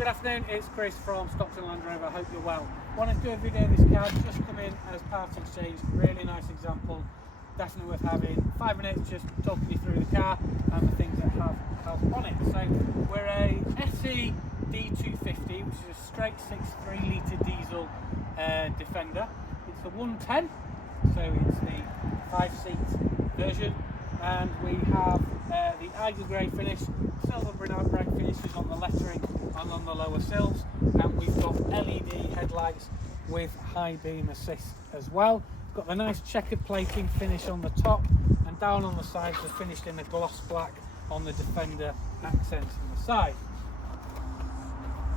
Good afternoon, it's Chris from Stockton Land Rover. I hope you're well. Wanted to do a video of this car, just come in as part exchange. Really nice example, definitely worth having. 5 minutes just talking you through the car and the things that have on it. So we're a SE D250, which is a straight 6 3-litre diesel Defender. It's the 110, so it's the 5-seat version, and we have the Eiger Grey finish, silver brand finishes on the lettering and on the lower sills, and we've got LED headlights with high beam assist as well. We've got the nice checkered plating finish on the top, and down on the sides are finished in a gloss black on the Defender accents on the side.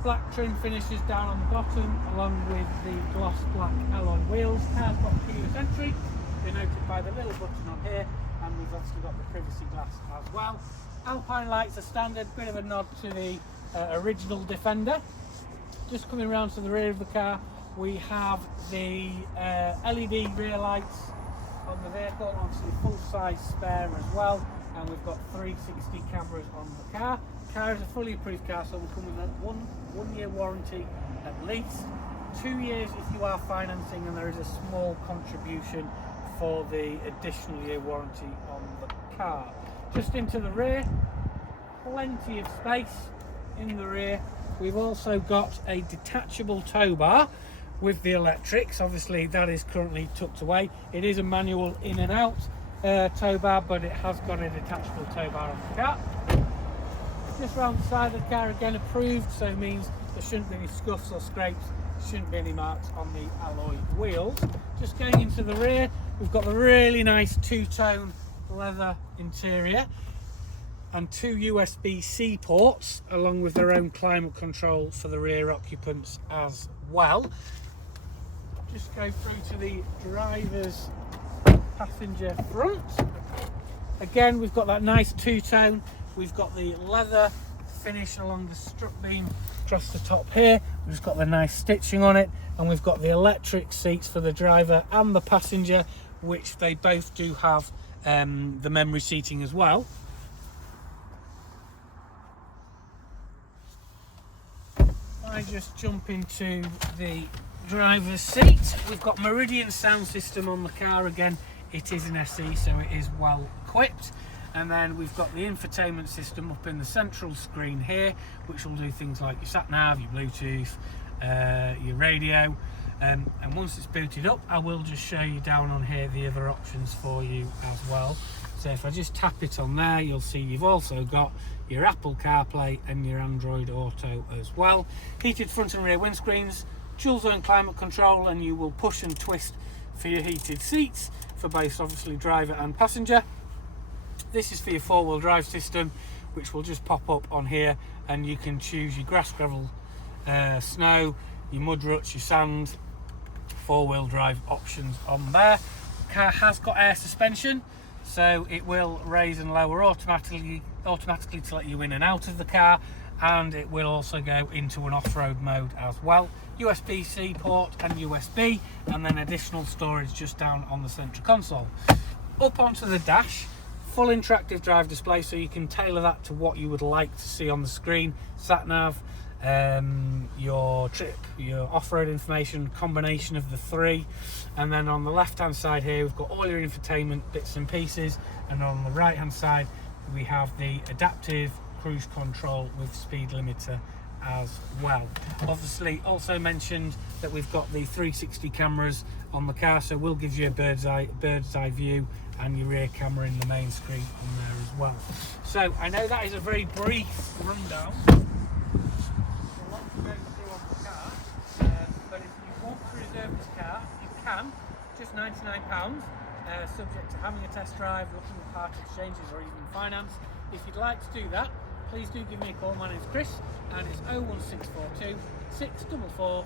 Black trim finishes down on the bottom, along with the gloss black alloy wheels. Car's got keyless entry, denoted by the little button on here, and we've obviously got the privacy glass as well. Alpine lights are standard, bit of a nod to the original Defender. Just coming around to the rear of the car, we have the LED rear lights on the vehicle, obviously full-size spare as well, and we've got 360 cameras on the car. The car is a fully approved car, so we'll come with a one-year warranty at least, 2 years if you are financing, and there is a small contribution for the additional year warranty on the car. Just into the rear, plenty of space in the rear. We've also got a detachable tow bar with the electrics. Obviously that is currently tucked away. It is a manual in and out tow bar, but it has got a detachable tow bar on the car. Just round the side of the car, again approved, so it means there shouldn't be any scuffs or scrapes, shouldn't be any marks on the alloy wheels. Just going into the rear, we've got the really nice two-tone leather interior and 2 USB-C ports, along with their own climate control for the rear occupants as well. Just go through to the driver's passenger front. Again, we've got that nice two-tone. We've got the leather finish along the strut beam across the top here. We've just got the nice stitching on it, and we've got the electric seats for the driver and the passenger, which they both do have the memory seating as well. I just jump into the driver's seat. We've got Meridian sound system on the car. Again, it is an SE, so it is well equipped. And then we've got the infotainment system up in the central screen here, which will do things like your sat nav, your Bluetooth, your radio. And once it's booted up, I will just show you down on here the other options for you as well. So if I just tap it on there, you'll see you've also got your Apple CarPlay and your Android Auto as well. Heated front and rear windscreens, dual zone climate control, and you will push and twist for your heated seats for both obviously driver and passenger. This is for your 4-wheel drive system, which will just pop up on here, and you can choose your grass, gravel, snow, your mud ruts, your sand, 4-wheel drive options on there. The car has got air suspension, so it will raise and lower automatically to let you in and out of the car, and it will also go into an off-road mode as well. USB-C port and USB, and then additional storage just down on the central console. Up onto the dash, full interactive drive display, so you can tailor that to what you would like to see on the screen. Sat nav, your trip, your off-road information, combination of the three. And then on the left hand side here, we've got all your infotainment bits and pieces, and on the right hand side we have the adaptive cruise control with speed limiter as well. Obviously also mentioned that we've got the 360 cameras on the car, so we'll give you a bird's eye view, and your rear camera in the main screen on there as well. So I know that is a very brief rundown. A lot to go through on the car, but if you want to reserve this car, you can, just £99, subject to having a test drive, looking at part exchanges or even finance. If you'd like to do that, please do give me a call. My name's Chris, and it's 01642 644